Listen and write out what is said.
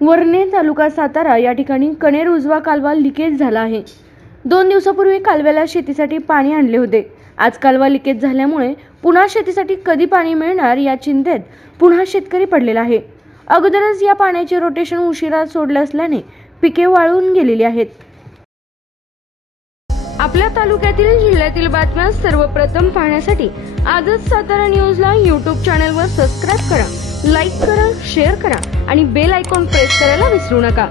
वर्णे तालुका सातारा या ठिकाणी कणेर उजवा कालवा लिकेज झाला आहे। 2 दिवसापूर्वी कालव्याला शेतीसाठी पाणी आणले होते। आज कालवा लिकेज झाल्यामुळे पुन्हा शेतीसाठी कधी पाणी मिळणार या चिंतेत पुन्हा शेतकरी पडलेला आहे। अगोदरच या पाण्याचे रोटेशन उशिरा सोडले असल्याने पिके वाळून गेलेली आहेत। आपल्या तालुक्यातील जिल्ह्यातील बातम्या सर्वप्रथम पाहण्यासाठी आजच सातारा न्यूजला YouTube चॅनलवर सबस्क्राइब करा, लाईक करा, शेअर करा आणि बेल आयकॉन प्रेस करायला विसरू नका।